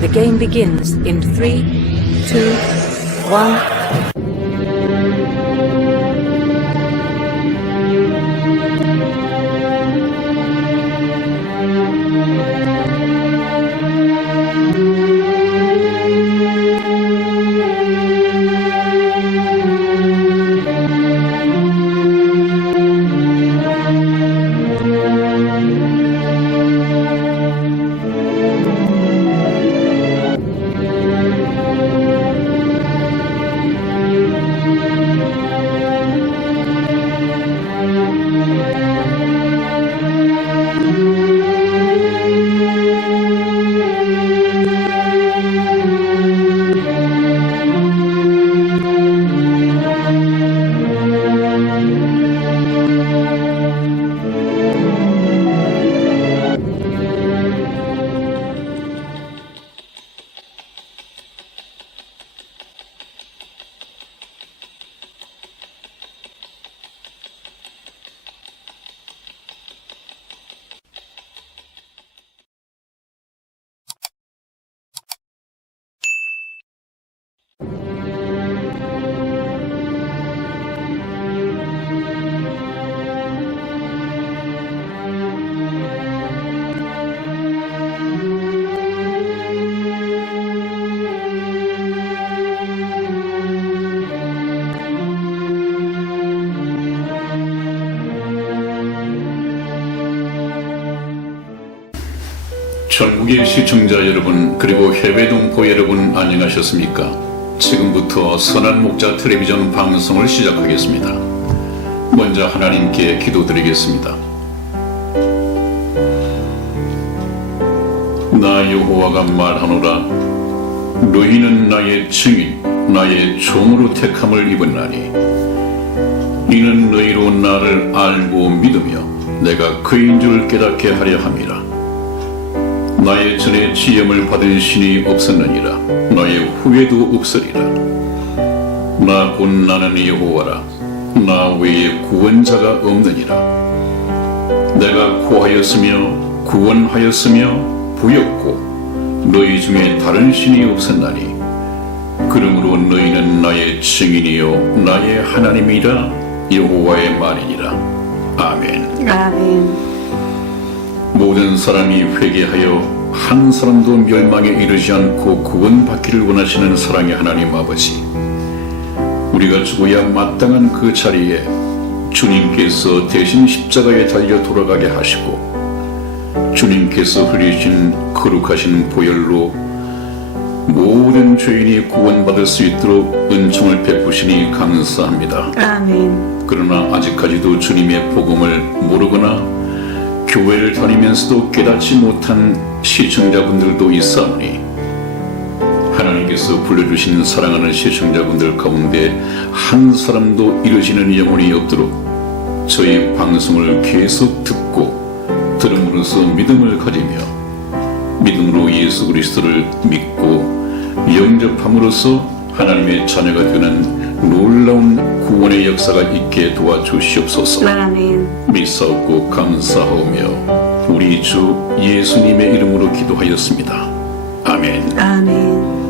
The game begins in 3, 2, 1. 전국의 시청자 여러분, 그리고 해외 동포 여러분, 안녕하셨습니까? 지금부터 선한 목자 텔레비전 방송을 시작하겠습니다. 먼저 하나님께 기도드리겠습니다. 나 여호와가 말하노라. 너희는 나의 증인, 나의 종으로 택함을 입었나니 이는 너희로 나를 알고 믿으며 내가 그인 줄 깨닫게 하려 함이라. 나의 전에 지음을 받은 신이 없었느니라. 나의 후에도 없으리라. 나 곧 나는 여호와라. 나 외에 구원자가 없느니라. 내가 구하였으며 구원하였으며 부였고 너희 중에 다른 신이 없었나니 그러므로 너희는 나의 증인이요 나의 하나님이라. 여호와의 말이니라. 아멘. 아멘. 모든 사람이 회개하여 한 사람도 멸망에 이르지 않고 구원받기를 원하시는 사랑의 하나님 아버지, 우리가 죽어야 마땅한 그 자리에 주님께서 대신 십자가에 달려 돌아가게 하시고 주님께서 흘리신 거룩하신 보혈로 모든 죄인이 구원받을 수 있도록 은총을 베푸시니 감사합니다. 아멘. 그러나 아직까지도 주님의 복음을 모르거나 교회를 다니면서도 깨닫지 못한 시청자분들도 있사오니 하나님께서 불러주신 사랑하는 시청자분들 가운데 한 사람도 이루어지는 영혼이 없도록 저희 방송을 계속 듣고 들음으로써 믿음을 가지며 믿음으로 예수 그리스도를 믿고 영접함으로써 하나님의 자녀가 되는 놀라운 구원의 역사가 있게 도와주시옵소서. 아멘. 믿사옵고 감사하오며 우리 주 예수님의 이름으로 기도하였습니다. 아멘. 아멘.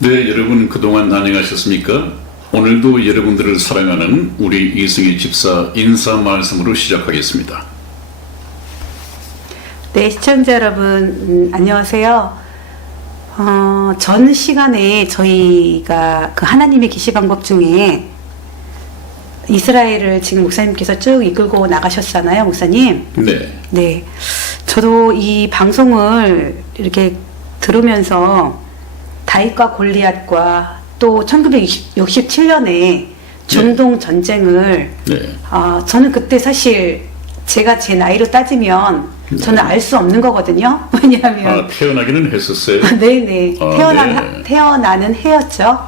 네, 여러분 그동안 안녕하셨습니까? 오늘도 여러분들을 사랑하는 우리 이승희 집사 인사 말씀으로 시작하겠습니다. 네, 시청자 여러분, 안녕하세요. 전 시간에 저희가 그 하나님의 계시 방법 중에 이스라엘을 지금 목사님께서 쭉 이끌고 나가셨잖아요, 목사님. 네. 네. 저도 이 방송을 이렇게 들으면서 다윗과 골리앗과 또 1967년에 중동 전쟁을 네. 저는 그때 사실 제가 제 나이로 따지면 저는 알 수 없는 거거든요. 왜냐하면 태어나기는 했었어요. 네네 네. 태어나는 해였죠.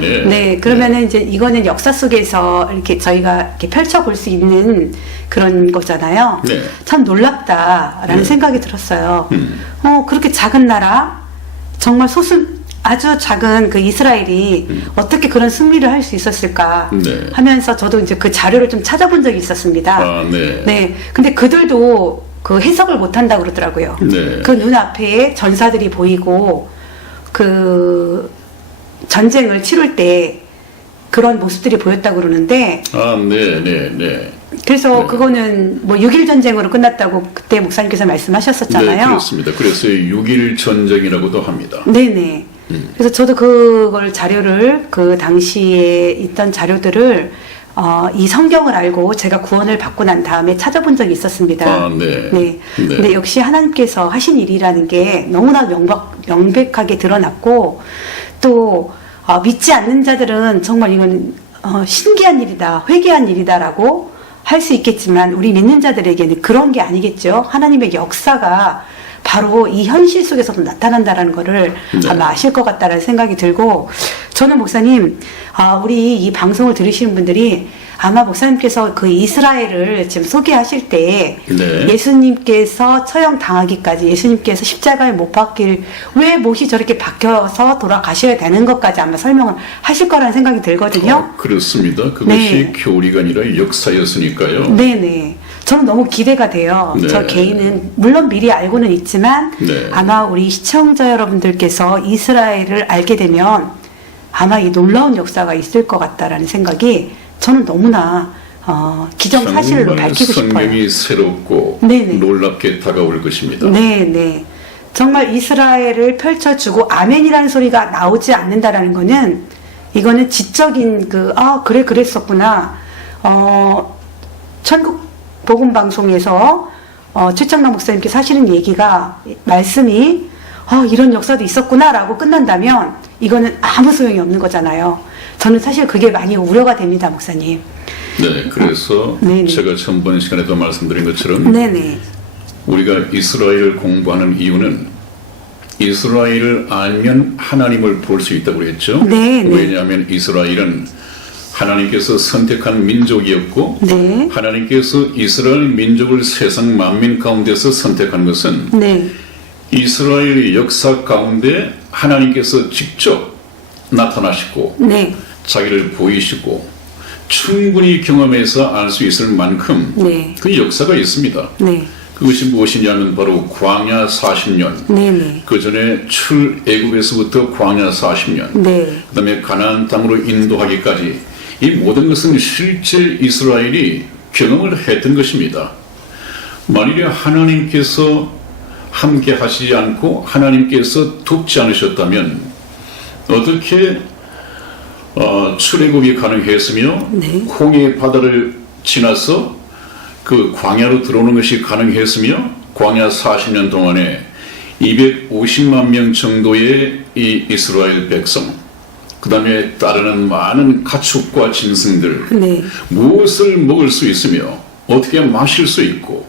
네. 네, 그러면은 이제 이거는 역사 속에서 이렇게 저희가 이렇게 펼쳐볼 수 있는 그런 거잖아요. 네. 참 놀랍다라는 네. 생각이 들었어요. 그렇게 작은 나라, 정말 아주 작은 그 이스라엘이 어떻게 그런 승리를 할 수 있었을까 네. 하면서 저도 이제 그 자료를 좀 찾아본 적이 있었습니다. 네. 네, 근데 그들도 그 해석을 못 한다 그러더라고요. 네. 그 눈앞에 전사들이 보이고 그 전쟁을 치룰 때 그런 모습들이 보였다고 그러는데 네. 그래서 네. 그거는 뭐 6.1 전쟁으로 끝났다고 그때 목사님께서 말씀하셨었잖아요. 네, 그렇습니다. 그래서 6.1 전쟁이라고도 합니다. 네네. 그래서 저도 그걸 자료를 그 당시에 있던 자료들을 이 성경을 알고 제가 구원을 받고 난 다음에 찾아본 적이 있었습니다. 네. 네. 근데 역시 하나님께서 하신 일이라는 게 너무나 명백하게 드러났고 또 믿지 않는 자들은 정말 이건 신기한 일이다, 회개한 일이다라고 할 수 있겠지만 우리 믿는 자들에게는 그런 게 아니겠죠. 하나님의 역사가 바로 이 현실 속에서도 나타난다라는 거를 네. 아마 아실 것 같다라는 생각이 들고 저는 목사님 우리 이 방송을 들으시는 분들이 아마 목사님께서 그 이스라엘을 지금 소개하실 때 네. 예수님께서 처형당하기까지 예수님께서 십자가에 못 박길 왜 못이 저렇게 박혀서 돌아가셔야 되는 것까지 아마 설명을 하실 거라는 생각이 들거든요. 그렇습니다. 그것이 네. 교리가 아니라 역사였으니까요. 네네. 저는 너무 기대가 돼요. 네. 저 개인은 물론 미리 알고는 있지만 네. 아마 우리 시청자 여러분들께서 이스라엘을 알게 되면 아마 이 놀라운 역사가 있을 것 같다라는 생각이 저는 너무나 기정사실로 정말 밝히고 싶어요. 성경이 새롭고 네네. 놀랍게 다가올 것입니다. 네네. 정말 이스라엘을 펼쳐주고 아멘이라는 소리가 나오지 않는다라는 거는 이거는 지적인 그래 그랬었구나. 천국 복음 방송에서 최창남 목사님께서 하시는 얘기가 말씀이 이런 역사도 있었구나라고 끝난다면 이거는 아무 소용이 없는 거잖아요. 저는 사실 그게 많이 우려가 됩니다, 목사님. 네, 그래서 네네. 제가 전번 시간에도 말씀드린 것처럼 네네. 우리가 이스라엘을 공부하는 이유는 이스라엘을 알면 하나님을 볼 수 있다고 그랬죠. 네, 네. 왜냐하면 이스라엘은 하나님께서 선택한 민족이었고 네. 하나님께서 이스라엘 민족을 세상 만민 가운데서 선택한 것은 네. 이스라엘의 역사 가운데 하나님께서 직접 나타나시고 네. 자기를 보이시고 충분히 경험해서 알 수 있을 만큼 네. 그 역사가 있습니다. 네. 그것이 무엇이냐면 바로 광야 40년, 네네. 그 전에 출애굽에서부터 광야 40년, 네. 그 다음에 가나안 땅으로 인도하기까지 이 모든 것은 실제 이스라엘이 경험을 했던 것입니다. 만일에 하나님께서 함께 하시지 않고 하나님께서 돕지 않으셨다면 어떻게 출애굽이 가능했으며 네. 홍해 바다를 지나서 그 광야로 들어오는 것이 가능했으며 광야 40년 동안에 250만 명 정도의 이 이스라엘 백성 그 다음에 따르는 많은 가축과 짐승들 네. 무엇을 먹을 수 있으며 어떻게 마실 수 있고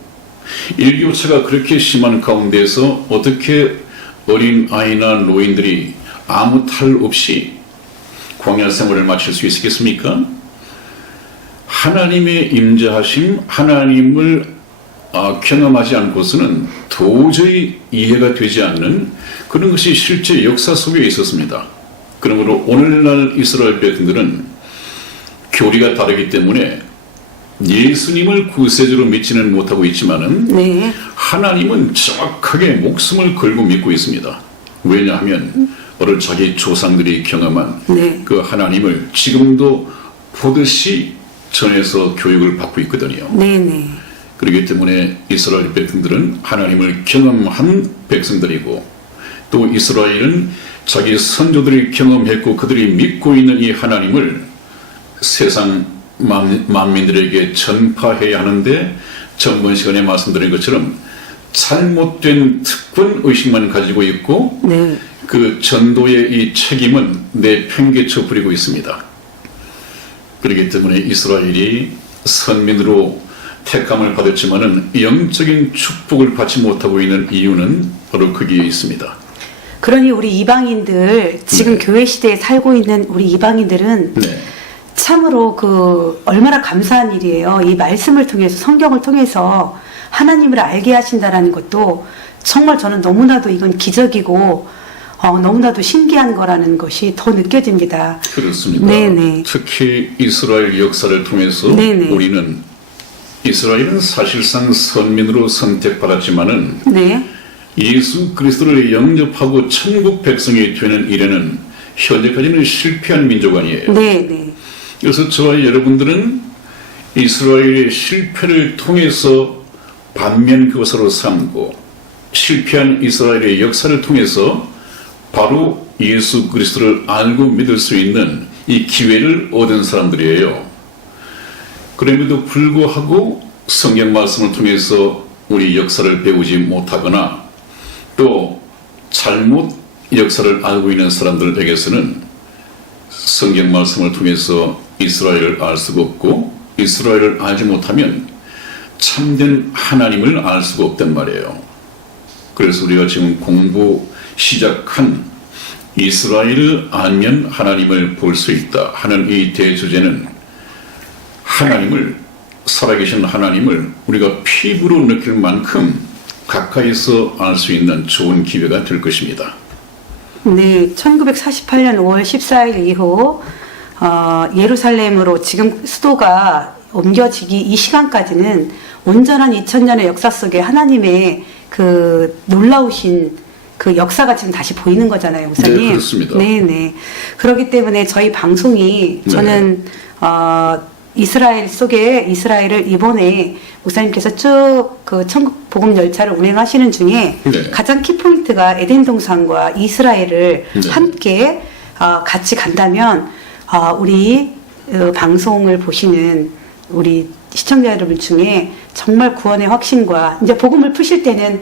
일교차가 그렇게 심한 가운데서 어떻게 어린 아이나 노인들이 아무 탈 없이 광야 생활을 마칠 수 있겠습니까? 하나님의 임재하심, 하나님을 경험하지 않고서는 도저히 이해가 되지 않는 그런 것이 실제 역사 속에 있었습니다. 그러므로 오늘날 이스라엘 백성들은 교리가 다르기 때문에 예수님을 구세주로 믿지는 못하고 있지만은 네. 하나님은 정확하게 목숨을 걸고 믿고 있습니다. 왜냐하면 오늘 자기 조상들이 경험한 네. 그 하나님을 지금도 보듯이 전해서 교육을 받고 있거든요. 네네. 그렇기 때문에 이스라엘 백성들은 하나님을 경험한 백성들이고, 또 이스라엘은 자기 선조들이 경험했고 그들이 믿고 있는 이 하나님을 세상 만민들에게 전파해야 하는데, 전번 시간에 말씀드린 것처럼 잘못된 특권 의식만 가지고 있고, 네. 그 전도의 이 책임은 내팽개쳐 부리고 있습니다. 그렇기 때문에 이스라엘이 선민으로 택함을 받았지만은 영적인 축복을 받지 못하고 있는 이유는 바로 거기에 있습니다. 그러니 우리 이방인들, 지금 교회 시대에 살고 있는 우리 이방인들은 네. 참으로 얼마나 감사한 일이에요. 이 말씀을 통해서, 성경을 통해서 하나님을 알게 하신다라는 것도 정말 저는 너무나도 이건 기적이고 너무나도 신기한 거라는 것이 더 느껴집니다. 그렇습니다. 네네. 특히 이스라엘 역사를 통해서 네네. 우리는, 이스라엘은 사실상 선민으로 선택받았지만은 네. 예수 그리스도를 영접하고 천국 백성이 되는 일에는 현재까지는 실패한 민족 아니에요. 네네. 그래서 저와 여러분들은 이스라엘의 실패를 통해서 반면 교사로 삼고, 실패한 이스라엘의 역사를 통해서 바로 예수 그리스도를 알고 믿을 수 있는 이 기회를 얻은 사람들이에요. 그럼에도 불구하고 성경 말씀을 통해서 우리 역사를 배우지 못하거나 또 잘못 역사를 알고 있는 사람들에게서는 성경 말씀을 통해서 이스라엘을 알 수가 없고, 이스라엘을 알지 못하면 참된 하나님을 알 수가 없단 말이에요. 그래서 우리가 지금 공부 시작한 이스라엘을 알면 하나님을 볼 수 있다 하는 이 대주제는, 하나님을, 살아계신 하나님을 우리가 피부로 느낄 만큼 가까이서 알 수 있는 좋은 기회가 될 것입니다. 네, 1948년 5월 14일 이후 예루살렘으로 지금 수도가 옮겨지기 이 시간까지는 온전한 2000년의 역사 속에 하나님의 그 놀라우신 그 역사가 지금 다시 보이는 거잖아요, 목사님. 네, 그렇습니다. 네네. 그렇기 때문에 저희 방송이, 저는 이스라엘 속에, 이스라엘을 이번에 목사님께서 쭉 그 천국 복음 열차를 운행하시는 중에 네. 가장 키포인트가 에덴 동산과 이스라엘을 네. 함께 같이 간다면 우리 방송을 보시는 우리 시청자 여러분 중에 정말 구원의 확신과 이제 복음을 푸실 때는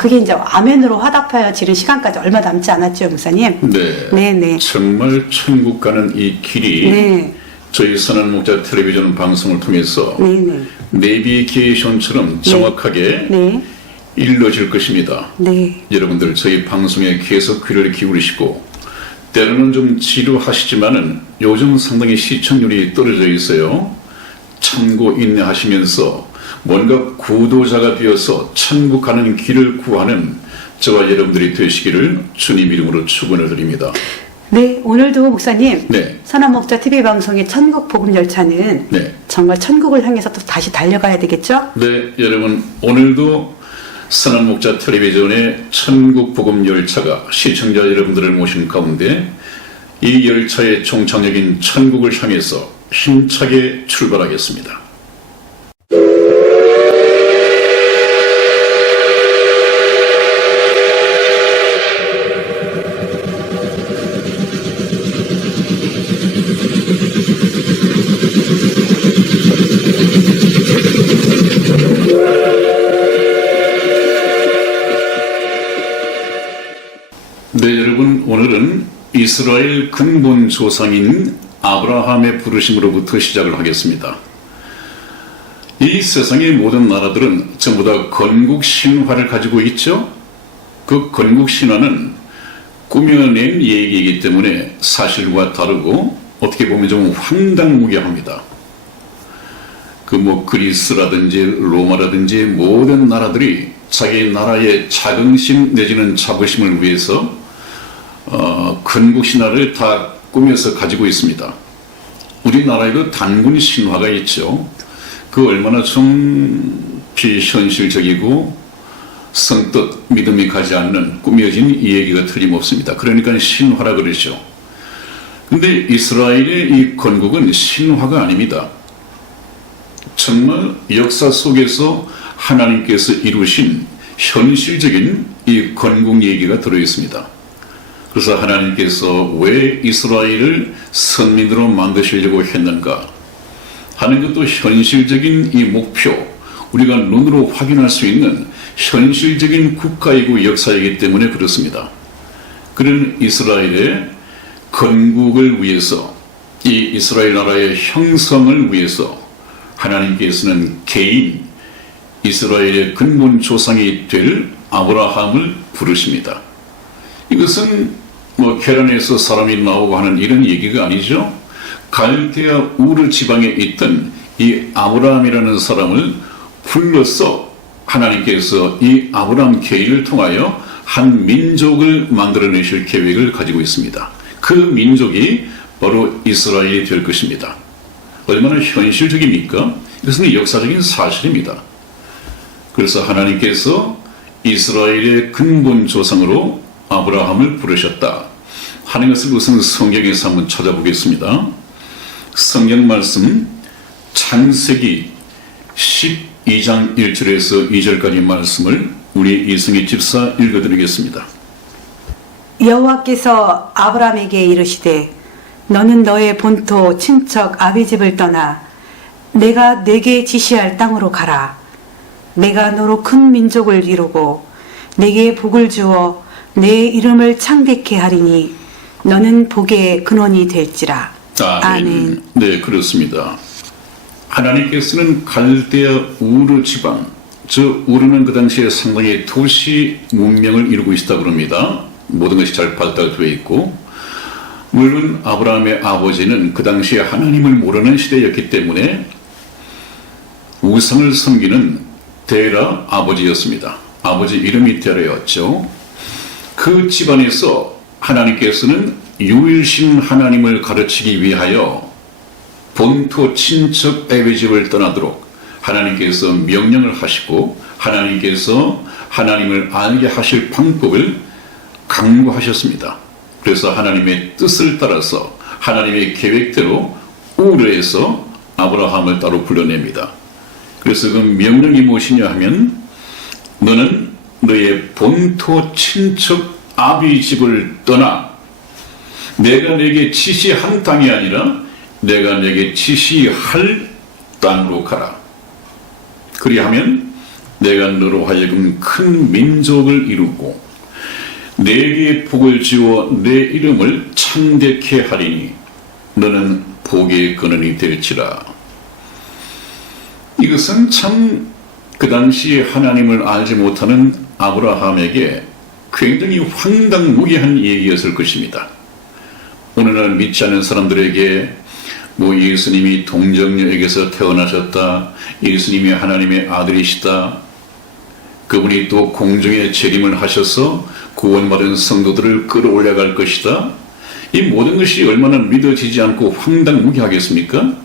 그게 이제 아멘으로 화답하여지는 시간까지 얼마 남지 않았죠, 목사님. 네. 네네. 정말 천국 가는 이 길이 네. 저희 선한 목자 텔레비전 방송을 통해서 네네. 내비게이션처럼 정확하게 네. 일러질 것입니다. 네. 여러분들 저희 방송에 계속 귀를 기울이시고, 때로는 좀 지루하시지만은 요즘 상당히 시청률이 떨어져 있어요. 참고 인내하시면서 뭔가 구도자가 되어서 천국 가는 길을 구하는 저와 여러분들이 되시기를 주님 이름으로 축원을 드립니다. 네, 오늘도 목사님, 네. 선한 목자 TV 방송의 천국 복음 열차는 네. 정말 천국을 향해서 또 다시 달려가야 되겠죠? 네, 여러분 오늘도 선한 목자 텔레비전의 천국 복음 열차가 시청자 여러분들을 모신 가운데 이 열차의 종착역인 천국을 향해서 힘차게 출발하겠습니다. 네, 여러분 오늘은 이스라엘 근본 조상인 아브라함의 부르심으로부터 시작을 하겠습니다. 이 세상의 모든 나라들은 전부 다 건국 신화를 가지고 있죠. 그 건국 신화는 꾸며낸 얘기이기 때문에 사실과 다르고 어떻게 보면 좀 황당무계합니다. 그리스라든지 로마라든지 모든 나라들이 자기 나라의 자긍심 내지는 자부심을 위해서 건국 신화를 다 꾸며서 가지고 있습니다. 우리나라에도 단군 신화가 있죠. 그 얼마나 좀 비현실적이고 성뜻 믿음이 가지 않는 꾸며진 이야기가 틀림없습니다. 그러니까 신화라 그러죠. 근데 이스라엘의 이 건국은 신화가 아닙니다. 정말 역사 속에서 하나님께서 이루신 현실적인 이 건국 얘기가 들어있습니다. 그래서 하나님께서 왜 이스라엘을 선민으로 만드시려고 했는가 하는 것도 현실적인 이 목표, 우리가 눈으로 확인할 수 있는 현실적인 국가이고 역사이기 때문에 그렇습니다. 그런 이스라엘의 건국을 위해서, 이 이스라엘 나라의 형성을 위해서 하나님께서는 개인 이스라엘의 근본 조상이 될 아브라함을 부르십니다. 이것은 게란에서 사람이 나오고 하는 이런 얘기가 아니죠. 갈대아 우르 지방에 있던 이 아브라함이라는 사람을 불러서 하나님께서 이 아브라함 계의를 통하여 한 민족을 만들어내실 계획을 가지고 있습니다. 그 민족이 바로 이스라엘이 될 것입니다. 얼마나 현실적입니까? 이것은 역사적인 사실입니다. 그래서 하나님께서 이스라엘의 근본 조상으로 아브라함을 부르셨다 하는 것을 우선 성경에서 한번 찾아보겠습니다. 성경 말씀 창세기 12장 1절에서 2절까지 말씀을 우리 이승희 집사 읽어드리겠습니다. 여호와께서 아브라함에게 이르시되 너는 너의 본토 친척 아비집을 떠나 내가 네게 지시할 땅으로 가라. 내가 너로 큰 민족을 이루고 네게 복을 주어 내 이름을 창대케 하리니 너는 복의 근원이 될지라. 아멘. 네, 그렇습니다. 하나님께서는 갈대아 우르 지방, 저 우르는 그 당시에 상당히 도시 문명을 이루고 있다고 합니다. 모든 것이 잘 발달되어 있고, 물론 아브라함의 아버지는 그 당시에 하나님을 모르는 시대였기 때문에 우상을 섬기는 데라 아버지였습니다. 아버지 이름이 데라였죠. 그 집안에서 하나님께서는 유일신 하나님을 가르치기 위하여 본토 친척 에베집을 떠나도록 하나님께서 명령을 하시고, 하나님께서 하나님을 알게 하실 방법을 강구하셨습니다. 그래서 하나님의 뜻을 따라서 하나님의 계획대로 우르에서 아브라함을 따로 불러냅니다. 그래서 그 명령이 무엇이냐 하면, 너는 너의 본토 친척 아비집을 떠나 내가 내게 지시한 땅이 아니라 내가 내게 지시할 땅으로 가라. 그리하면 내가 너로 하여금 큰 민족을 이루고 내게 복을 주어 내 이름을 창대케 하리니 너는 복의 근원이 될지라. 이것은 참 그 당시 하나님을 알지 못하는 아브라함에게 굉장히 황당무계한 얘기였을 것입니다. 오늘날 믿지 않는 사람들에게 예수님이 동정녀에게서 태어나셨다, 예수님이 하나님의 아들이시다, 그분이 또 공중에 재림을 하셔서 구원받은 성도들을 끌어올려갈 것이다, 이 모든 것이 얼마나 믿어지지 않고 황당무계하겠습니까?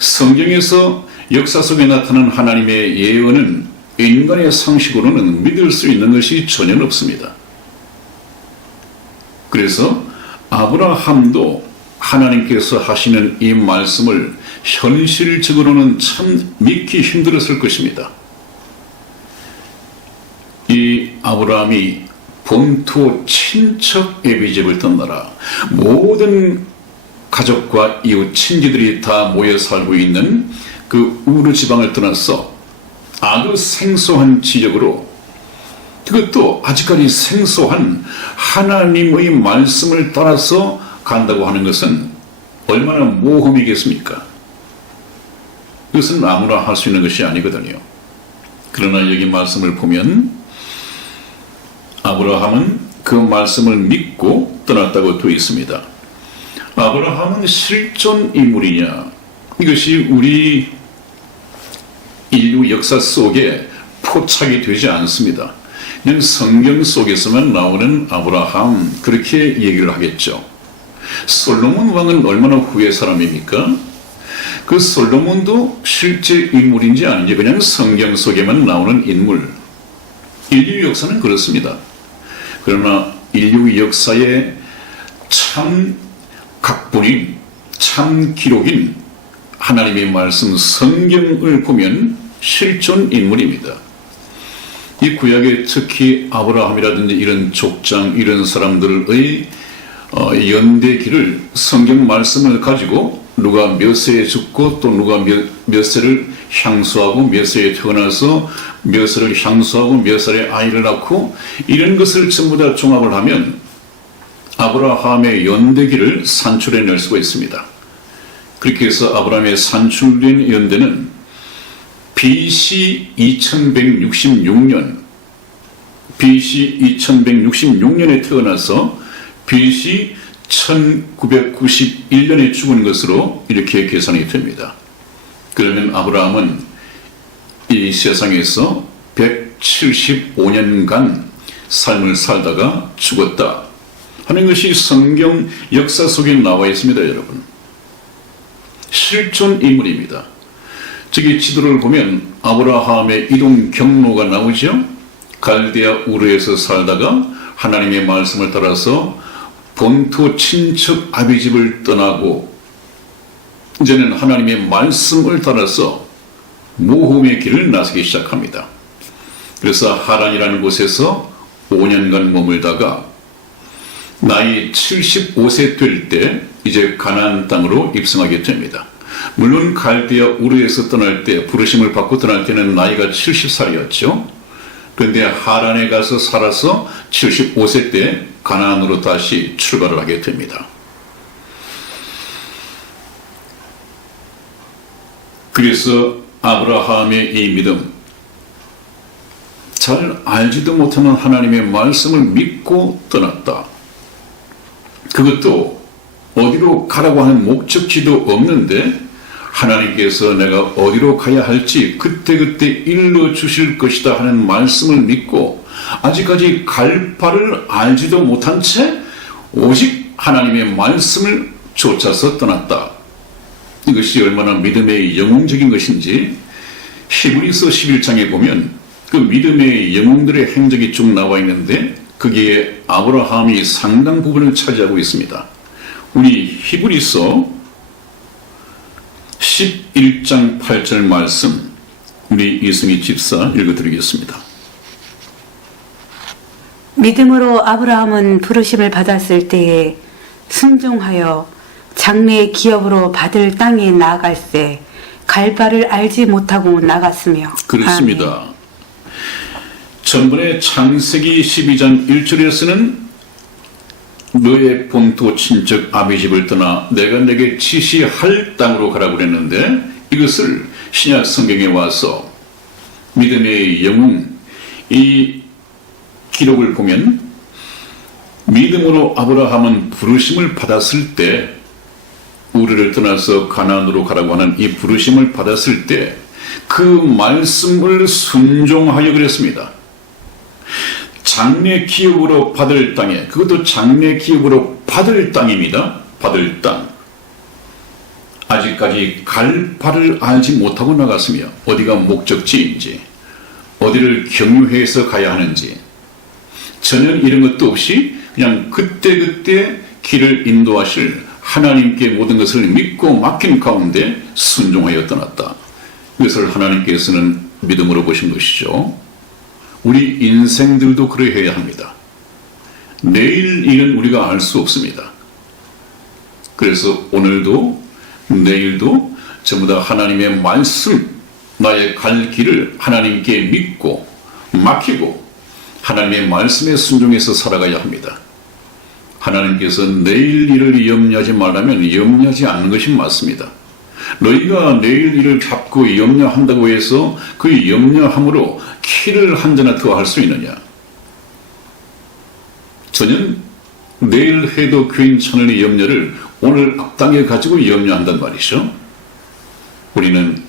성경에서 역사 속에 나타난 하나님의 예언은 인간의 상식으로는 믿을 수 있는 것이 전혀 없습니다. 그래서 아브라함도 하나님께서 하시는 이 말씀을 현실적으로는 참 믿기 힘들었을 것입니다. 이 아브라함이 본토 친척 에비집을 떠나라, 모든 가족과 이웃 친지들이 다 모여 살고 있는 그 우르 지방을 떠나서 아주 생소한 지역으로, 그것도 아직까지 생소한 하나님의 말씀을 따라서 간다고 하는 것은 얼마나 모험이겠습니까? 그것은 아무나 할 수 있는 것이 아니거든요. 그러나 여기 말씀을 보면 아브라함은 그 말씀을 믿고 떠났다고 되어 있습니다. 아브라함은 실존 인물이냐? 이것이 우리 인류 역사 속에 포착이 되지 않습니다. 그냥 성경 속에서만 나오는 아브라함, 그렇게 얘기를 하겠죠. 솔로몬 왕은 얼마나 후의 사람입니까? 그 솔로몬도 실제 인물인지 아닌지 그냥 성경 속에만 나오는 인물. 인류 역사는 그렇습니다. 그러나 인류 역사의 참 각본인, 참 기록인 하나님의 말씀 성경을 보면 실존 인물입니다. 이 구약에 특히 아브라함이라든지 이런 족장 이런 사람들의 연대기를 성경 말씀을 가지고 누가 몇 세에 죽고 또 누가 몇 세를 향수하고 몇 세에 태어나서 몇 세를 향수하고 몇 살에 아이를 낳고 이런 것을 전부 다 종합을 하면 아브라함의 연대기를 산출해낼 수가 있습니다. 그렇게 해서 아브라함의 산출된 연대는 BC 2166년 BC2166년에 태어나서 BC 1991년에 죽은 것으로 이렇게 계산이 됩니다. 그러면 아브라함은 이 세상에서 175년간 삶을 살다가 죽었다 하는 것이 성경 역사 속에 나와 있습니다. 여러분, 실존 인물입니다. 저기 지도를 보면 아브라함의 이동 경로가 나오죠. 갈대아 우르에서 살다가 하나님의 말씀을 따라서 본토 친척 아비집을 떠나고 이제는 하나님의 말씀을 따라서 모험의 길을 나서기 시작합니다. 그래서 하란이라는 곳에서 5년간 머물다가 나이 75세 될 때 이제 가나안 땅으로 입성하게 됩니다. 물론 갈대아 우르에서 떠날 때 부르심을 받고 떠날 때는 나이가 70살이었죠. 그런데 하란에 가서 살아서 75세 때 가나안으로 다시 출발을 하게 됩니다. 그래서 아브라함의 이 믿음, 잘 알지도 못하는 하나님의 말씀을 믿고 떠났다. 그것도 어디로 가라고 하는 목적지도 없는데 하나님께서 내가 어디로 가야 할지 그때그때 일러주실 것이다 하는 말씀을 믿고 아직까지 갈 바를 알지도 못한 채 오직 하나님의 말씀을 쫓아서 떠났다. 이것이 얼마나 믿음의 영웅적인 것인지 히브리서 11장에 보면 그 믿음의 영웅들의 행적이 쭉 나와 있는데 거기에 아브라함이 상당 부분을 차지하고 있습니다. 우리 히브리서 11장 8절 말씀 우리 이승희 집사 읽어드리겠습니다. 믿음으로 아브라함은 부르심을 받았을 때에 순종하여 장래의 기업으로 받을 땅에 나아갈새 갈 바를 알지 못하고 나갔으며. 그렇습니다. 아멘. 전번에 창세기 12장 1절에서는 너의 본토 친척 아비집을 떠나 내가 내게 지시할 땅으로 가라고 그랬는데 이것을 신약 성경에 와서 믿음의 영웅 이 기록을 보면 믿음으로 아브라함은 부르심을 받았을 때 우르를 떠나서 가나안으로 가라고 하는 이 부르심을 받았을 때 그 말씀을 순종하여 그랬습니다. 장래 기업으로 받을 땅에, 그것도 장래 기업으로 받을 땅입니다. 받을 땅. 아직까지 갈 바를 알지 못하고 나갔으며 어디가 목적지인지 어디를 경유해서 가야 하는지 전혀 이런 것도 없이 그냥 그때그때 길을 인도하실 하나님께 모든 것을 믿고 맡긴 가운데 순종하여 떠났다. 이것을 하나님께서는 믿음으로 보신 것이죠. 우리 인생들도 그러해야 합니다. 내일 일은 우리가 알 수 없습니다. 그래서 오늘도 내일도 전부 다 하나님의 말씀, 나의 갈 길을 하나님께 믿고 맡기고 하나님의 말씀에 순종해서 살아가야 합니다. 하나님께서 내일 일을 염려하지 말라면 염려하지 않는 것이 맞습니다. 너희가 내일 일을 잡고 염려한다고 해서 그 염려함으로 키를 한 잔 더 할 수 있느냐? 저는 내일 해도 괜찮을 염려를 오늘 앞당겨 가지고 염려한단 말이죠. 우리는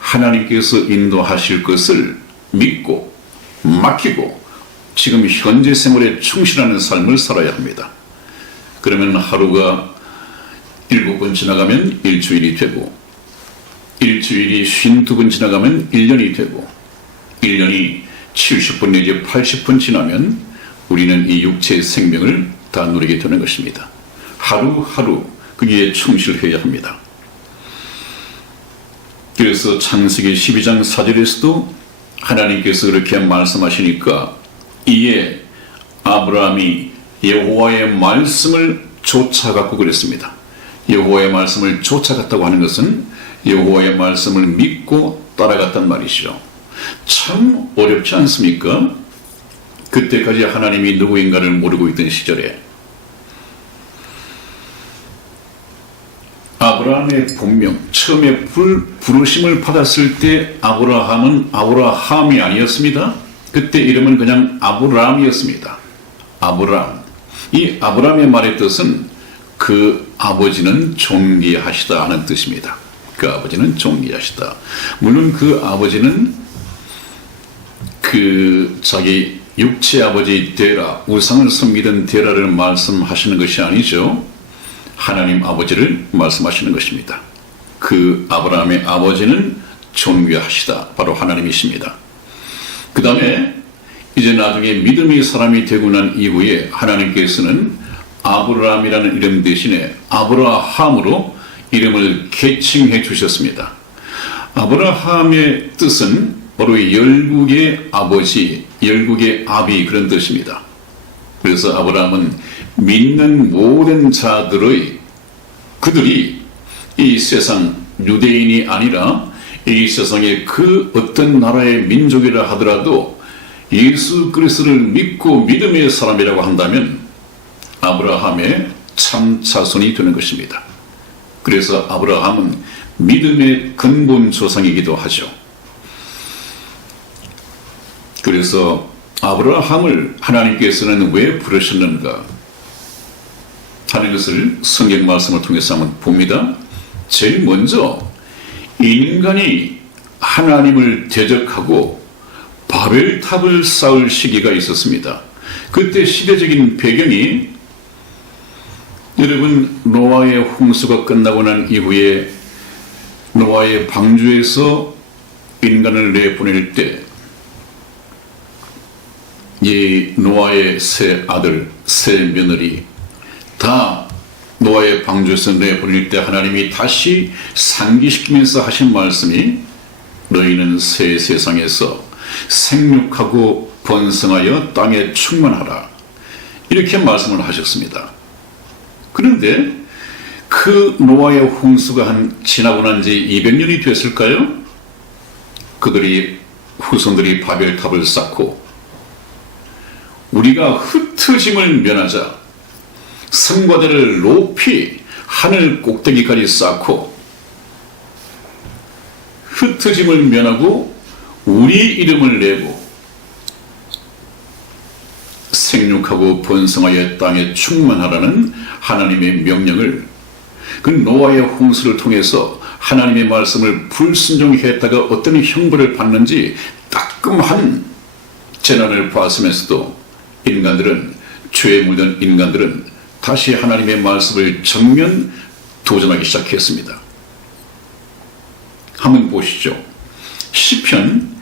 하나님께서 인도하실 것을 믿고 맡기고 지금 현재 생활에 충실하는 삶을 살아야 합니다. 그러면 하루가 7번 지나가면 일주일이 되고 일주일이 52번 지나가면 1년이 되고 1년이 70번 내지 80번 지나면 우리는 이 육체의 생명을 다 누리게 되는 것입니다. 하루하루 거기에 충실해야 합니다. 그래서 창세기 12장 4절에서도 하나님께서 그렇게 말씀하시니까 이에 아브라함이 여호와의 말씀을 쫓아갔고 그랬습니다. 여호와의 말씀을 쫓아갔다고 하는 것은 여호와의 말씀을 믿고 따라갔단 말이죠. 참 어렵지 않습니까? 그때까지 하나님이 누구인가를 모르고 있던 시절에 아브라함의 본명, 처음에 부르심을 받았을 때 아브라함은 아브라함이 아니었습니다. 그때 이름은 그냥 아브람이었습니다. 아브람. 이 아브람의 말의 뜻은 그 아버지는 존귀하시다 하는 뜻입니다. 그 아버지는 존귀하시다. 물론 그 아버지는 그 자기 육체 아버지 데라, 우상을 섬기던 데라를 말씀하시는 것이 아니죠. 하나님 아버지를 말씀하시는 것입니다. 그 아브라함의 아버지는 존귀하시다. 바로 하나님이십니다. 그 다음에 이제 나중에 믿음의 사람이 되고 난 이후에 하나님께서는 아브라함이라는 이름 대신에 아브라함으로 이름을 개칭해 주셨습니다. 아브라함의 뜻은 바로 열국의 아버지, 열국의 아비 그런 뜻입니다. 그래서 아브라함은 믿는 모든 자들의 그들이 이 세상 유대인이 아니라 이 세상의 그 어떤 나라의 민족이라 하더라도 예수 그리스도를 믿고 믿음의 사람이라고 한다면 아브라함의 참 자손이 되는 것입니다. 그래서 아브라함은 믿음의 근본 조상이기도 하죠. 그래서 아브라함을 하나님께서는 왜 부르셨는가 하는 것을 성경 말씀을 통해서 한번 봅니다. 제일 먼저 인간이 하나님을 대적하고 바벨탑을 쌓을 시기가 있었습니다. 그때 시대적인 배경이 여러분 노아의 홍수가 끝나고 난 이후에 노아의 방주에서 인간을 내보낼 때 이 노아의 세 아들, 세 며느리 다 노아의 방주에서 내보낼 때 하나님이 다시 상기시키면서 하신 말씀이 너희는 새 세상에서 생육하고 번성하여 땅에 충만하라 이렇게 말씀을 하셨습니다. 그런데 그 노아의 홍수가 지나고 난 지 200년이 됐을까요? 그들이 후손들이 바벨탑을 쌓고 우리가 흩어짐을 면하자 성과대를 높이 하늘 꼭대기까지 쌓고 흩어짐을 면하고 우리 이름을 내고 생육하고 번성하여 땅에 충만하라는 하나님의 명령을 그 노아의 홍수를 통해서 하나님의 말씀을 불순종했다가 어떤 형벌을 받는지 따끔한 재난을 봤으면서도 인간들은 죄에 물든 인간들은 다시 하나님의 말씀을 정면 도전하기 시작했습니다. 한번 보시죠. 시편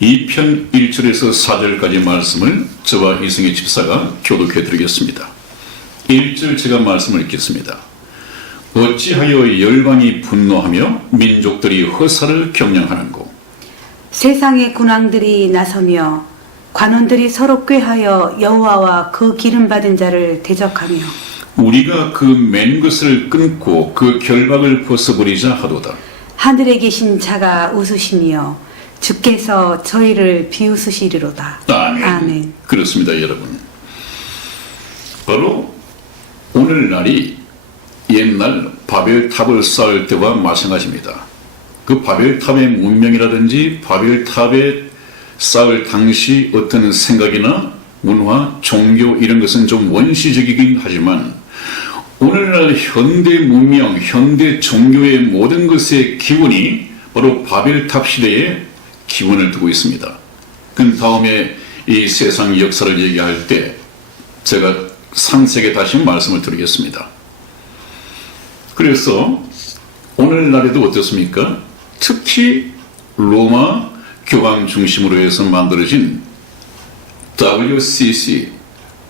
2편 1절에서 4절까지 말씀을 저와 이승희 집사가 교독해 드리겠습니다. 1절 제가 말씀을 읽겠습니다. 어찌하여 열방이 분노하며 민족들이 허사를 경영하는고 세상의 군왕들이 나서며 관원들이 서로 꾀하여 여호와와 그 기름 받은 자를 대적하며 우리가 그 맨 것을 끊고 그 결박을 벗어버리자 하도다. 하늘에 계신 자가 웃으시며 주께서 저희를 비웃으시리로다. 아멘. 아멘. 그렇습니다, 여러분. 바로 오늘날이 옛날 바벨탑을 쌓을 때와 마찬가지입니다. 그 바벨탑의 문명이라든지 바벨탑에 쌓을 당시 어떤 생각이나 문화, 종교 이런 것은 좀 원시적이긴 하지만 오늘날 현대 문명, 현대 종교의 모든 것의 기원이 바로 바벨탑 시대에 기원을 두고 있습니다. 그 다음에 이 세상 역사를 얘기할 때 제가 상세하게 다시 말씀을 드리겠습니다. 그래서 오늘날에도 어떻습니까? 특히 로마 교황 중심으로 해서 만들어진 WCC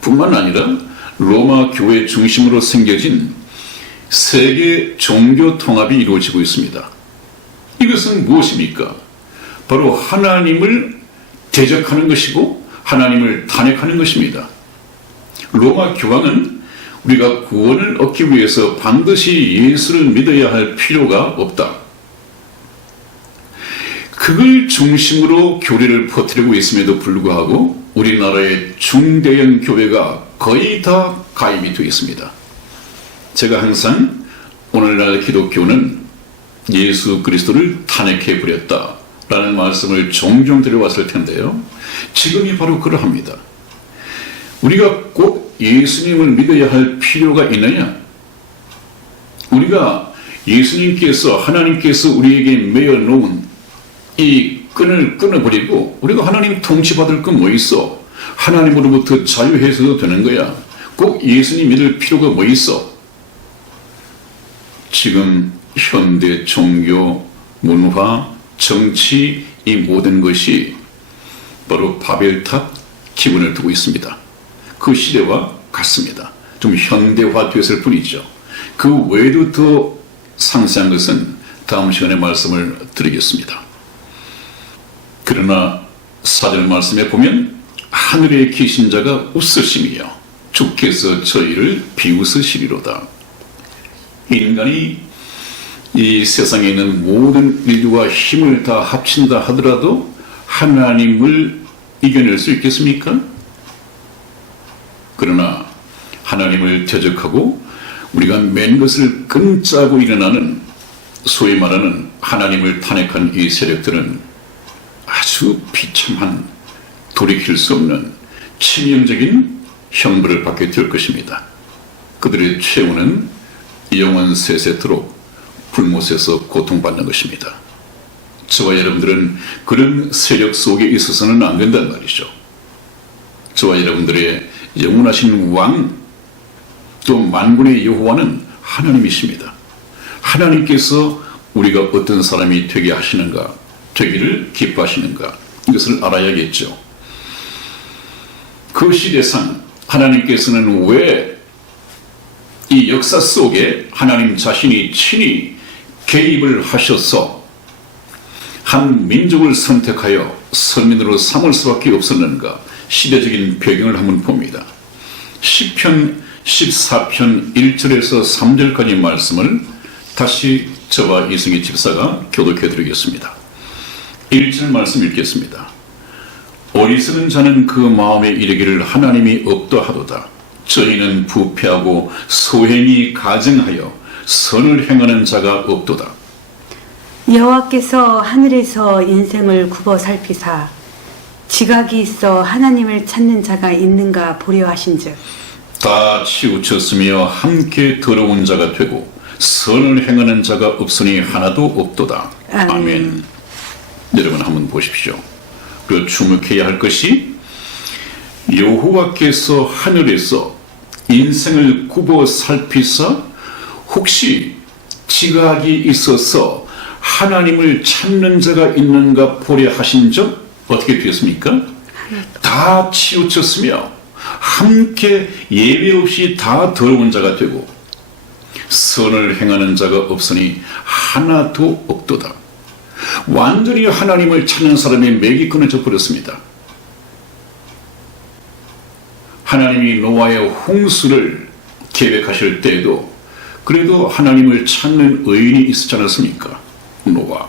뿐만 아니라 로마 교회 중심으로 생겨진 세계 종교 통합이 이루어지고 있습니다. 이것은 무엇입니까? 바로 하나님을 대적하는 것이고 하나님을 탄핵하는 것입니다. 로마 교황은 우리가 구원을 얻기 위해서 반드시 예수를 믿어야 할 필요가 없다. 그걸 중심으로 교리를 퍼뜨리고 있음에도 불구하고 우리나라의 중대형 교회가 거의 다 가입이 되어 있습니다. 제가 항상 오늘날 기독교는 예수 그리스도를 탄핵해 버렸다라는 말씀을 종종 드려왔을 텐데요. 지금이 바로 그러합니다. 우리가 꼭 예수님을 믿어야 할 필요가 있느냐? 우리가 예수님께서 하나님께서 우리에게 매어 놓은 이 끈을 끊어버리고 우리가 하나님 통치받을 건 뭐 있어? 하나님으로부터 자유해서도 되는 거야. 꼭 예수님 믿을 필요가 뭐 있어? 지금 현대 종교, 문화, 정치 이 모든 것이 바로 바벨탑 기분을 두고 있습니다. 그 시대와 같습니다. 좀 현대화됐을 뿐이죠. 그 외에도 더 상세한 것은 다음 시간에 말씀을 드리겠습니다. 그러나 사절 말씀에 보면 하늘에 계신 자가 웃으시며 주께서 저희를 비웃으시리로다. 인간이 이 세상에 있는 모든 인류와 힘을 다 합친다 하더라도 하나님을 이겨낼 수 있겠습니까? 그러나 하나님을 대적하고 우리가 맨 것을 끈짜고 일어나는 소위 말하는 하나님을 탄핵한 이 세력들은 아주 비참한 돌이킬 수 없는 치명적인 형벌을 받게 될 것입니다. 그들의 최후는 영원 세세토록 불못에서 고통받는 것입니다. 저와 여러분들은 그런 세력 속에 있어서는 안 된단 말이죠. 저와 여러분들의 영원하신 왕, 또 만군의 여호와는 하나님이십니다. 하나님께서 우리가 어떤 사람이 되게 하시는가, 되기를 기뻐하시는가, 이것을 알아야겠죠. 그 시대상 하나님께서는 왜 이 역사 속에 하나님 자신이 친히 개입을 하셔서 한 민족을 선택하여 선민으로 삼을 수밖에 없었는가? 시대적인 배경을 한번 봅니다. 시편 14편 1절에서 3절까지 말씀을 다시 저와 이승희 집사가 교독해 드리겠습니다. 1절 말씀 읽겠습니다. 어리석은 자는 그 마음에 이르기를 하나님이 없다 하도다. 저희는 부패하고 소행이 가증하여 선을 행하는 자가 없도다. 여호와께서 하늘에서 인생을 굽어 살피사 지각이 있어 하나님을 찾는 자가 있는가 보려 하신즉 다 치우쳤으며 함께 더러운 자가 되고 선을 행하는 자가 없으니 하나도 없도다. 아멘. 여러분 한번 보십시오. 그리고 주목해야 할 것이 여호와께서 하늘에서 인생을 굽어 살피사 혹시 지각이 있어서 하나님을 찾는 자가 있는가 보려 하신 적 어떻게 되었습니까? 다 치우쳤으며 함께 예외 없이 다 더러운 자가 되고 선을 행하는 자가 없으니 하나도 없도다. 완전히 하나님을 찾는 사람의 맥이 끊어져 버렸습니다. 하나님이 노아의 홍수를 계획하실 때에도 그래도 하나님을 찾는 의인이 있었지 않았습니까? 노아.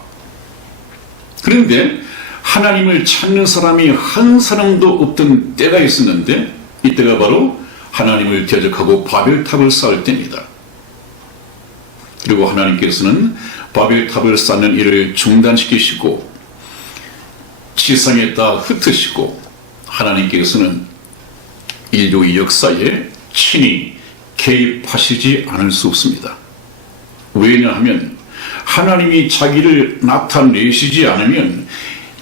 그런데 하나님을 찾는 사람이 한 사람도 없던 때가 있었는데 이때가 바로 하나님을 대적하고 바벨탑을 쌓을 때입니다. 그리고 하나님께서는 바벨탑을 쌓는 일을 중단시키시고 지상에다 흩으시고 하나님께서는 인류 역사에 친히 개입하시지 않을 수 없습니다. 왜냐하면 하나님이 자기를 나타내시지 않으면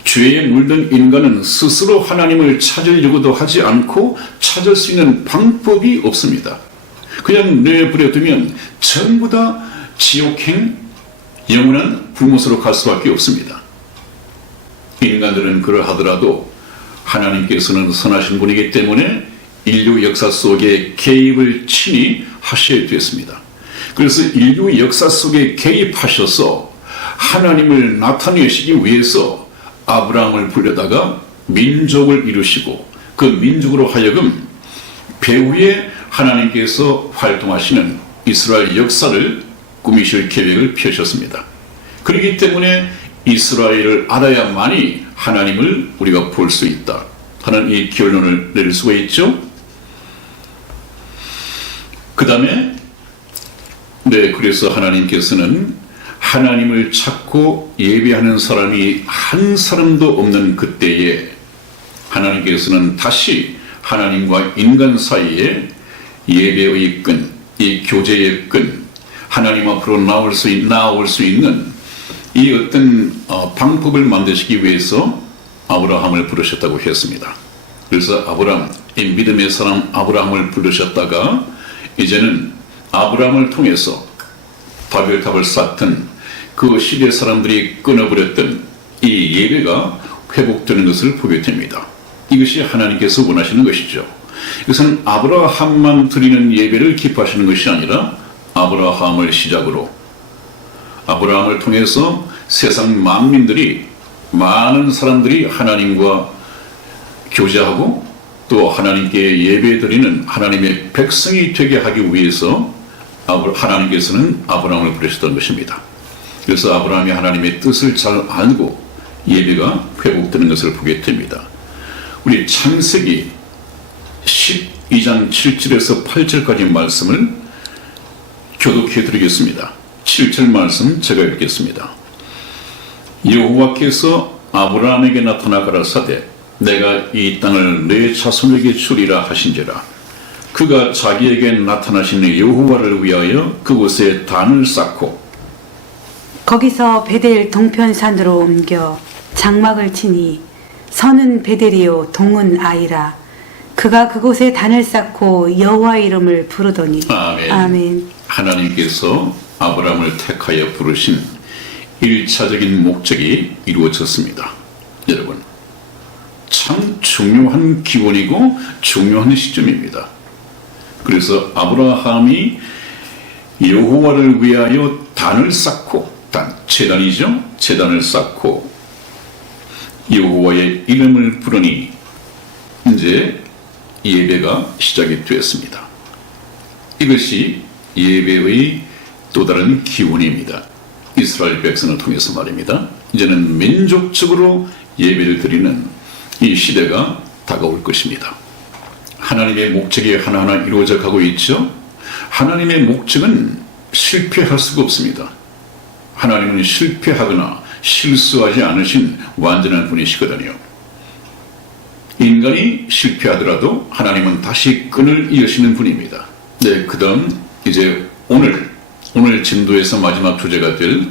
죄에 물든 인간은 스스로 하나님을 찾으려고도 하지 않고 찾을 수 있는 방법이 없습니다. 그냥 내버려두면 전부 다 지옥행, 영원한 불못으로 갈 수밖에 없습니다. 인간들은 그러하더라도 하나님께서는 선하신 분이기 때문에 인류 역사 속에 개입을 친히 하셔야 됐습니다. 그래서 인류 역사 속에 개입하셔서 하나님을 나타내시기 위해서 아브라함을 불러다가 민족을 이루시고 그 민족으로 하여금 배후에 하나님께서 활동하시는 이스라엘 역사를 꾸미실 계획을 펴셨습니다. 그렇기 때문에 이스라엘을 알아야만이 하나님을 우리가 볼 수 있다 하는 이 결론을 내릴 수가 있죠. 그 다음에 그래서 하나님께서는 하나님을 찾고 예배하는 사람이 한 사람도 없는 그때에 하나님께서는 다시 하나님과 인간 사이에 예배의 끈, 이 교제의 끈, 하나님 앞으로 나올 수 있는 이 어떤 방법을 만드시기 위해서 아브라함을 부르셨다고 했습니다. 그래서 아브라함, 이 믿음의 사람 아브라함을 부르셨다가 이제는 아브라함을 통해서 바벨탑을 쌓던 그 시대 사람들이 끊어버렸던 이 예배가 회복되는 것을 보게 됩니다. 이것이 하나님께서 원하시는 것이죠. 이것은 아브라함만 드리는 예배를 기뻐하시는 것이 아니라 아브라함을 시작으로 아브라함을 통해서 세상 만민들이 많은 사람들이 하나님과 교제하고 또 하나님께 예배드리는 하나님의 백성이 되게 하기 위해서 하나님께서는 아브라함을 부르셨던 것입니다. 그래서 아브라함이 하나님의 뜻을 잘 알고 예배가 회복되는 것을 보게 됩니다. 우리 창세기 12장 7절에서 8절까지 말씀을 교독해 드리겠습니다. 7절 말씀 제가 읽겠습니다. 여호와께서 아브라함에게 나타나 가라사대 내가 이 땅을 내 자손에게 주리라 하신지라. 그가 자기에게 나타나신 여호와를 위하여 그곳에 단을 쌓고 거기서 베델 동편산으로 옮겨 장막을 치니 서는 베델이요 동은 아이라. 그가 그곳에 단을 쌓고 여호와 이름을 부르더니. 아멘. 아멘. 하나님께서 아브라함을 택하여 부르신 1차적인 목적이 이루어졌습니다. 여러분, 참 중요한 기원이고 중요한 시점입니다. 그래서 아브라함이 여호와를 위하여 단을 쌓고, 제단이죠? 제단을 쌓고 여호와의 이름을 부르니 이제 예배가 시작이 되었습니다. 이것이 예배의 또 다른 기원입니다. 이스라엘 백성을 통해서 말입니다. 이제는 민족적으로 예배를 드리는 이 시대가 다가올 것입니다. 하나님의 목적이 하나하나 이루어져 가고 있죠. 하나님의 목적은 실패할 수가 없습니다. 하나님은 실패하거나 실수하지 않으신 완전한 분이시거든요. 인간이 실패하더라도 하나님은 다시 끈을 이으시는 분입니다. 그 다음 이제 오늘 진도에서 마지막 주제가 될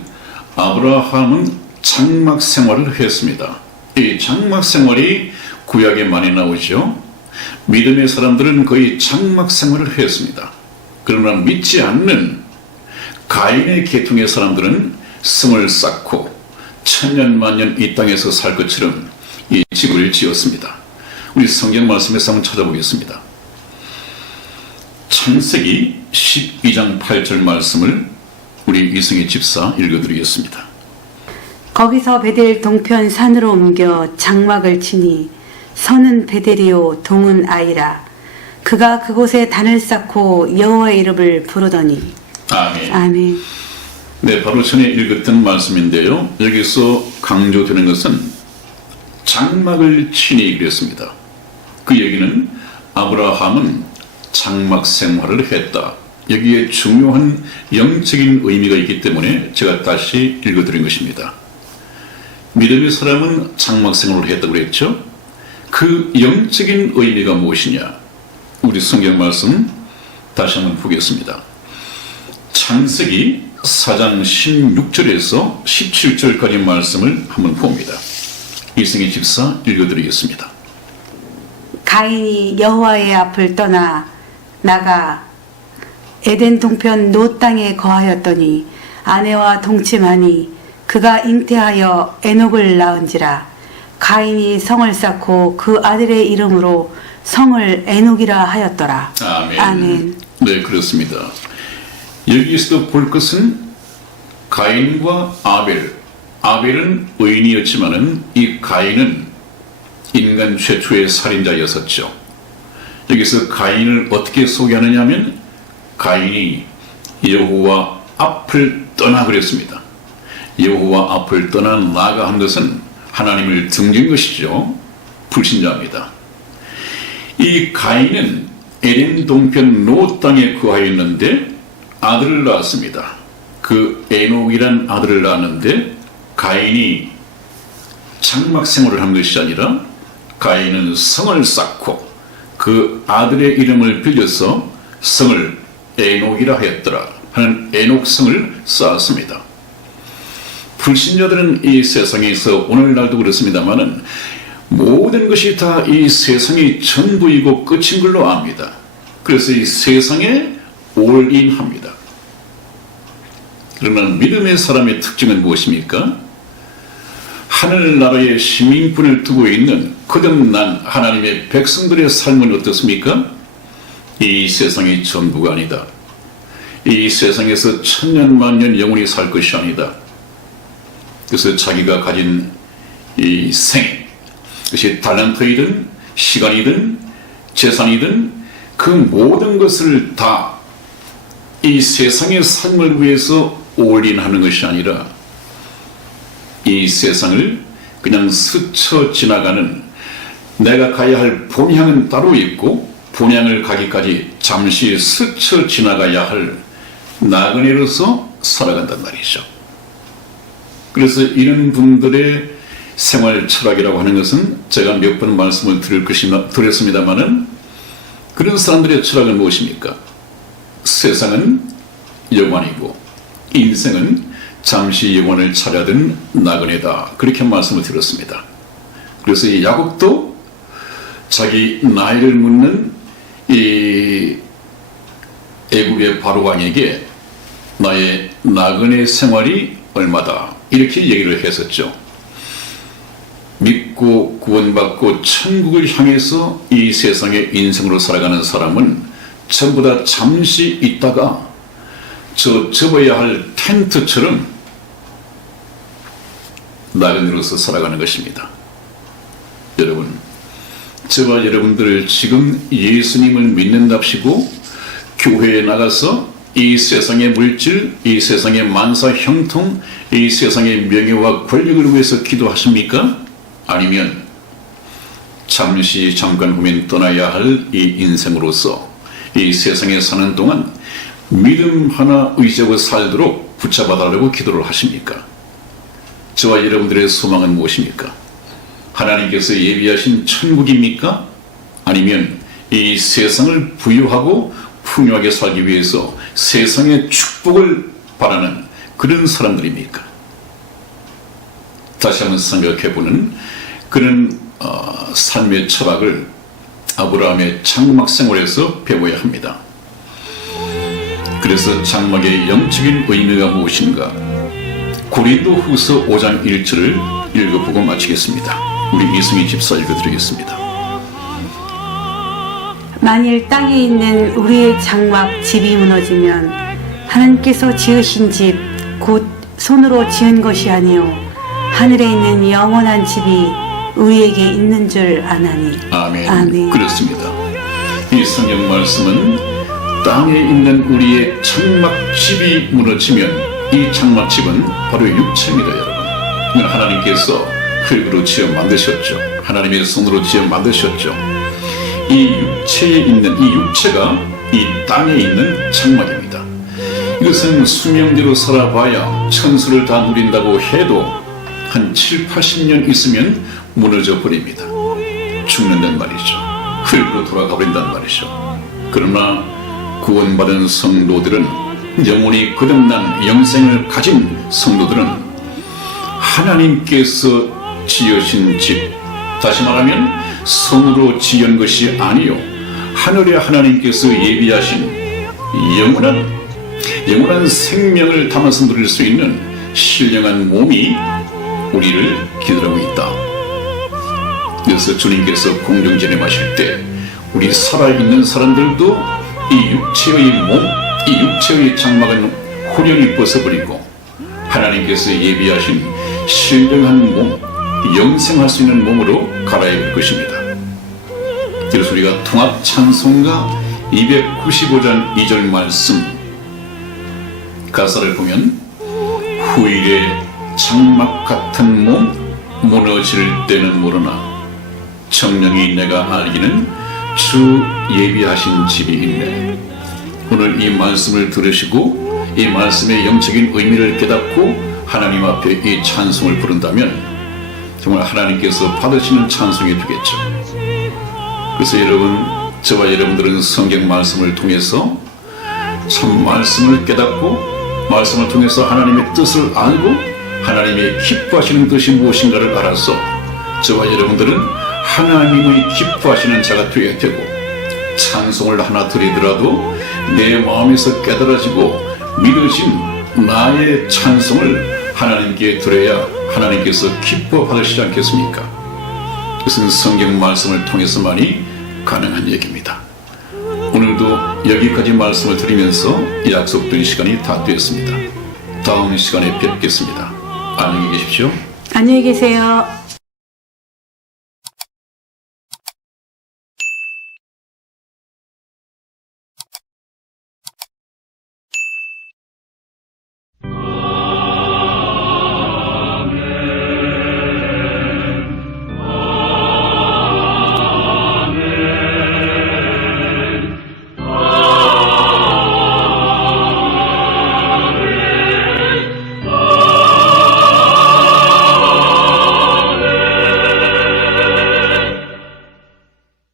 아브라함은 장막 생활을 했습니다. 이 장막 생활이 구약에 많이 나오죠. 믿음의 사람들은 거의 장막 생활을 했습니다. 그러나 믿지 않는 가인의 계통의 사람들은 성을 쌓고 천년만년 이 땅에서 살 것처럼 이 집을 지었습니다. 우리 성경 말씀에서 한번 찾아보겠습니다. 창세기 12장 8절 말씀을 우리 이승희 집사 읽어드리겠습니다. 거기서 베델 동편 산으로 옮겨 장막을 치니 서는 베델이요 동은 아이라. 그가 그곳에 단을 쌓고 여호와의 이름을 부르더니. 아멘. 아멘. 바로 전에 읽었던 말씀인데요. 여기서 강조되는 것은 장막을 치니 그랬습니다. 그 얘기는 아브라함은 장막 생활을 했다. 여기에 중요한 영적인 의미가 있기 때문에 제가 다시 읽어드린 것입니다. 믿음의 사람은 장막 생활을 했다고 그랬죠. 그 영적인 의미가 무엇이냐? 우리 성경 말씀 다시 한번 보겠습니다. 창세기 4장 16절에서 17절까지 말씀을 한번 봅니다. 이승희 집사 읽어드리겠습니다. 가인이 여호와의 앞을 떠나 나가 에덴 동편 노 땅에 거하였더니 아내와 동침하니 그가 잉태하여 에녹을 낳은지라. 가인이 성을 쌓고 그 아들의 이름으로 성을 에녹이라 하였더라. 아멘. 아멘. 네, 그렇습니다. 여기서도 볼 것은 가인과 아벨은 의인이었지만은 이 가인은 인간 최초의 살인자였었죠. 여기서 가인을 어떻게 소개하느냐 하면 가인이 여호와 앞을 떠나 그랬습니다. 여호와 앞을 떠나 나아간 것은 하나님을 등진 것이죠. 불신자입니다. 이 가인은 에덴 동편 노 땅에 거하였는데 아들을 낳았습니다. 그 에녹이란 아들을 낳았는데 가인이 장막 생활을 한 것이 아니라 가인은 성을 쌓고 그 아들의 이름을 빌려서 성을 에녹이라 하였더라 하는 에녹성을 쌓았습니다. 불신자들은 이 세상에서 오늘날도 그렇습니다만은 모든 것이 다 이 세상이 전부이고 끝인 걸로 압니다. 그래서 이 세상에 올인합니다. 그러나 믿음의 사람의 특징은 무엇입니까? 하늘나라의 시민권을 두고 있는 거듭난 하나님의 백성들의 삶은 어떻습니까? 이 세상이 전부가 아니다. 이 세상에서 천년 만년 영원히 살 것이 아니다. 그래서 자기가 가진 이 생, 그것이 달란트이든 시간이든 재산이든 그 모든 것을 다 이 세상의 삶을 위해서 올인하는 것이 아니라 이 세상을 그냥 스쳐 지나가는, 내가 가야 할 본향은 따로 있고 본향을 가기까지 잠시 스쳐 지나가야 할 나그네로서 살아간단 말이죠. 그래서 이런 분들의 생활 철학이라고 하는 것은 제가 몇 번 말씀을 드렸습니다마는 그런 사람들의 철학은 무엇입니까? 세상은 영원이고 인생은 잠시 영원을 찾아든 나그네다. 그렇게 말씀을 드렸습니다. 그래서 이 야곱도 자기 나이를 묻는 이 애굽의 바로왕에게 나의 나그네 생활이 얼마다 이렇게 얘기를 했었죠. 믿고 구원받고 천국을 향해서 이 세상의 인생으로 살아가는 사람은 전부 다 잠시 있다가 접어야 할 텐트처럼 나그네로서 살아가는 것입니다. 여러분, 저와 여러분들 지금 예수님을 믿는답시고 교회에 나가서 이 세상의 물질, 이 세상의 만사 형통, 이 세상의 명예와 권력을 위해서 기도하십니까? 아니면 잠깐 후면 떠나야 할 이 인생으로서 이 세상에 사는 동안 믿음 하나 의지하고 살도록 붙잡아달라고 기도를 하십니까? 저와 여러분들의 소망은 무엇입니까? 하나님께서 예비하신 천국입니까? 아니면 이 세상을 부유하고 풍요하게 살기 위해서 세상의 축복을 바라는 그런 사람들입니까? 다시 한번 생각해보는 그런 삶의 철학을 아브라함의 장막 생활에서 배워야 합니다. 그래서 장막의 영적인 의미가 무엇인가? 고린도후서 5장 1절을 읽어보고 마치겠습니다. 우리 이승희 집사 읽어드리겠습니다. 만일 땅에 있는 우리의 장막 집이 무너지면 하나님께서 지으신 집 곧 손으로 지은 것이 아니요 하늘에 있는 영원한 집이 우리에게 있는 줄 아나니. 아멘. 아멘. 그렇습니다. 이 성경 말씀은 땅에 있는 우리의 장막집이 무너지면 이 장막집은 바로 육체입니다, 여러분. 이건 하나님께서 흙으로 지어 만드셨죠. 하나님의 손으로 지어 만드셨죠. 이 육체에 있는 이 육체가 이 땅에 있는 장막입니다. 이것은 수명대로 살아봐야 천수를 다 누린다고 해도 한 7, 80년 있으면 무너져 버립니다. 죽는단 말이죠. 흙으로 돌아가 버린단 말이죠. 그러나 구원받은 성도들은, 영원히 거듭난 영생을 가진 성도들은 하나님께서 지으신 집, 다시 말하면 손으로 지은 것이 아니요 하늘의 하나님께서 예비하신 영원한 생명을 담아서 누릴 수 있는 신령한 몸이 우리를 기다리고 있다. 그래서 주님께서 공중전에 마실 때 우리 살아있는 사람들도 이 육체의 몸, 이 육체의 장막은 홀연히 벗어버리고 하나님께서 예비하신 신령한 몸, 영생할 수 있는 몸으로 갈아입을 것입니다. 그래서 우리가 통합 찬송가 295장 2절 말씀 가사를 보면 후일에 장막 같은 몸 무너질 때는 모르나 정령이 내가 알기는 주 예비하신 집이 있네. 오늘 이 말씀을 들으시고 이 말씀의 영적인 의미를 깨닫고 하나님 앞에 이 찬송을 부른다면 정말 하나님께서 받으시는 찬송이 되겠죠. 그래서 여러분, 저와 여러분들은 성경 말씀을 통해서 참 말씀을 깨닫고 말씀을 통해서 하나님의 뜻을 알고 하나님의 기뻐하시는 뜻이 무엇인가를 알아서 저와 여러분들은 하나님의 기뻐하시는 자가 되어야 되고 찬송을 하나 드리더라도 내 마음에서 깨달아지고 믿어진 나의 찬송을 하나님께 드려야 하나님께서 기뻐 받으시지 않겠습니까? 그것은 성경 말씀을 통해서만이 가능한 얘기입니다. 오늘도 여기까지 말씀을 드리면서 약속된 시간이 다 되었습니다. 다음 시간에 뵙겠습니다. 안녕히 계십시오. 안녕히 계세요.